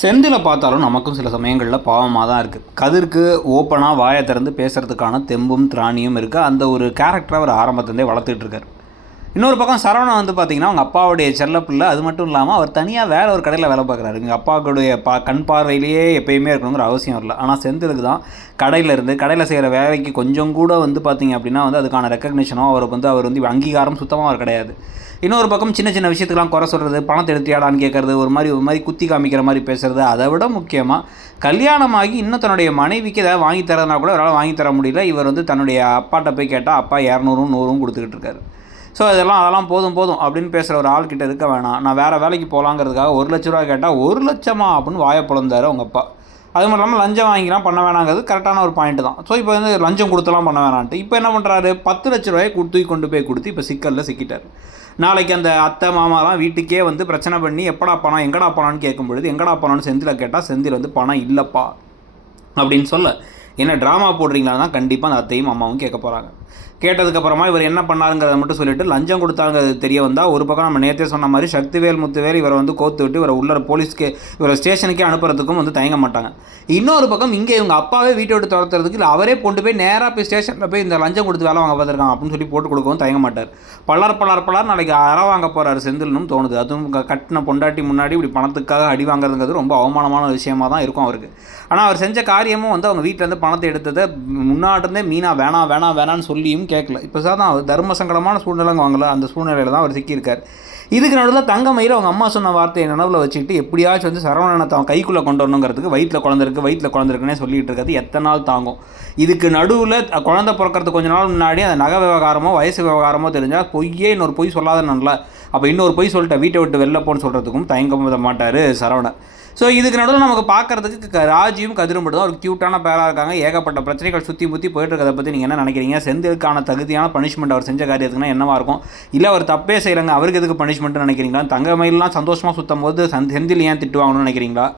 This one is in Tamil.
செந்தில் பார்த்தாலும் நமக்கும் சில சமயங்களில் பாவமாக தான் இருக்குது கதிர்க்கு ஓப்பனாக வாயை திறந்து பேசுகிறதுக்கான தெம்பும் திராணியும் இருக்குது அந்த ஒரு கேரக்டரை அவர் ஆரம்பத்துலேருந்தே வளர்த்துட்டு இருக்கார். இன்னொரு பக்கம் சரவணன் வந்து பார்த்தீங்கன்னா அவங்க அப்பாவுடைய செல்லப்பிள்ளை அது மட்டும் இல்லாமல் அவர் தனியாக வேற ஒரு கடையில் வேலை பார்க்குறாரு. எங்கள் அப்பாவுடைய பா கண் பார்வையிலேயே எப்பயுமே இருக்கணுங்கிற அவசியம் இல்லை ஆனால் செந்திலுக்கு தான் கடையில் இருந்து கடையில் செய்கிற வேலைக்கு கொஞ்சம் கூட வந்து பார்த்தீங்க அப்படின்னா வந்து அதுக்கான ரெக்கக்னிஷனோ அவருக்கு வந்து அவர் வந்து அங்கீகாரம் சுத்தமாக அவர் கிடையாது. இன்னொரு பக்கம் சின்ன சின்ன விஷயத்துக்கெல்லாம் குறை சொல்கிறது பணத்தை எடுத்தியாடான்னு கேட்குறது ஒரு மாதிரி ஒரு மாதிரி குத்தி காமிக்கிற மாதிரி பேசுகிறது அதை விட முக்கியமாக கல்யாணமாகி இன்னும் தன்னுடைய மனைவிக்கு ஏதாவது வாங்கி தரதுனா கூட அவரால் வாங்கி தர முடியல. இவர் வந்து தன்னுடைய அப்பாட்ட போய் கேட்டால் அப்பா இரநூறும் நூறும் கொடுத்துக்கிட்டு இருக்காரு. ஸோ இதெல்லாம் அதெல்லாம் போதும் போதும் அப்படின்னு பேசுகிற ஒரு ஆள்கிட்ட இருக்க வேணாம். நான் வேறு வேலைக்கு போகலாங்கிறதுக்காக ஒரு லட்ச ரூபா கேட்டால் ஒரு லட்சமா அப்படின்னு வாயை பிளந்தாரு அவங்க அப்பா. அது மட்டும் இல்லாமல் லஞ்சம் வாங்கிக்கலாம் பண்ண வேணாங்கிறது கரெக்டான ஒரு பாயிண்ட் தான். ஸோ இப்போ வந்து லஞ்சம் கொடுத்தலாம் பண்ண வேணான்ட்டு. இப்போ என்ன பண்ணுறாரு பத்து லட்ச ரூபாயை கொடுத்து கொண்டு போய் கொடுத்து இப்போ சிக்கலில் சிக்கிட்டார். நாளைக்கு அந்த அத்தை மாமாலாம் வீட்டுக்கே வந்து பிரச்சனை பண்ணி எப்படா பணம் எங்கடா பணம்னு கேட்கும் பொழுது எங்கடா பணம்னு செந்தில் கேட்டால் செந்தில் வந்து பணம் இல்லைப்பா அப்படின்னு சொல்ல. என்ன ட்ராமா போடுறீங்களா தான் கண்டிப்பாக அந்த அத்தையும் அம்மாவும் கேட்க போகிறாங்க கேட்டதுக்கப்புறமா இவர் என்ன பண்ணாருங்கிறத மட்டும் சொல்லிட்டு லஞ்சம் கொடுத்தாங்கிறது தெரிய வந்தால் ஒரு பக்கம் நம்ம நேற்றே சொன்ன மாதிரி சக்திவேல் முத்துவேல் இவரை வந்து கோத்து விட்டு இவரை உள்ள போலீஸ்க்கு இவரை ஸ்டேஷனுக்கே அனுப்புறதுக்கும் வந்து தயங்க மாட்டாங்க. இன்னொரு பக்கம் இங்கே இவங்க அப்பாவே வீட்டை விட்டு துரத்துறதுக்கு இல்லை அவரே கொண்டு போய் நேராக போய் ஸ்டேஷனில் போய் இந்த லஞ்சம் கொடுத்து வேலை வாங்க பார்த்துருக்காங்க அப்படின்னு சொல்லி போட்டு கொடுக்கவும் தயங்க மாட்டார். பலர் பலர் பலர் நாளைக்கு அற வாங்க போகிறாரு செந்தில்னு தோணுது. அதுவும் க- கட்டின பொண்டாட்டி முன்னாடி இப்படி பணத்துக்காக அடி வாங்குறதுங்கிறது ரொம்ப அவமானமான விஷயமா தான் இருக்கும் அவருக்கு. ஆனால் அவர் செஞ்ச காரியமும் வந்து அவங்க வீட்டிலேருந்து பணத்தை எடுத்ததை முன்னாடிருந்தே மீனா வேணாம் வேணாம் வேணான்னு சொல்லியும் கேட்கல. இப்போ சார் தான் அவர் தர்ம சங்கடமான சூழ்நிலைங்க வாங்கல. அந்த சூழ்நிலையில் தான் அவர் சிக்கியிருக்கார். இதுக்கு நடுவில் தங்கமயில் அவங்க அம்மா சொன்ன வார்த்தையை நினைவில் வச்சுக்கிட்டு எப்படியாச்சும் வந்து சரவணனை தான் கைக்குள்ளே கொண்டு வரணுங்கிறதுக்கு வயிற்றில் குழந்திருக்கு இருக்குது வயிற்றில் குழந்தை இருக்குன்னே சொல்லிட்டு இருக்கிறது எத்தனை நாள் தாங்கும். இதுக்கு நடுவில் குழந்தை பிறக்கிறதுக்கு கொஞ்ச நாள் முன்னாடி அந்த நகை விவகாரமோ வயசு விவகாரமோ தெரிஞ்சால் பொய்யே இன்னொரு பொய் சொல்லாத நல்லா அப்போ இன்னொரு பொய் சொல்லிட்டேன் வீட்டை விட்டு வெளில போன்னு சொல்கிறதுக்கும் தயங்க மாட்டார் சரவணன். ஸோ இதுக்கு நடுவில் நமக்கு பார்க்கறதுக்கு ராஜியும் கதிரும் மட்டும் தான் ஒரு க்யூட்டான பேராக இருக்காங்க. ஏகப்பட்ட பிரச்சனைகள் சுற்றி முற்றி போயிட்டு இருக்கிறத பற்றி நீங்கள் என்ன நினைக்கிறீங்க? செந்திலுக்கான தகுதியான பனிஷ்மெண்ட் அவர் செஞ்ச காரியத்துக்குன்னா என்னவா இருக்கும்? இல்லை அவர் தப்பே செய்கிறாங்க அவருக்கு எதுக்கு பனிஷ்மெண்ட்னு நினைக்கிறீங்களா? தங்க மயிலெலாம் சந்தோஷமாக சுற்றும் போது செந்தில் ஏன் திட்டுவாங்கன்னு நினைக்கிறீங்களா?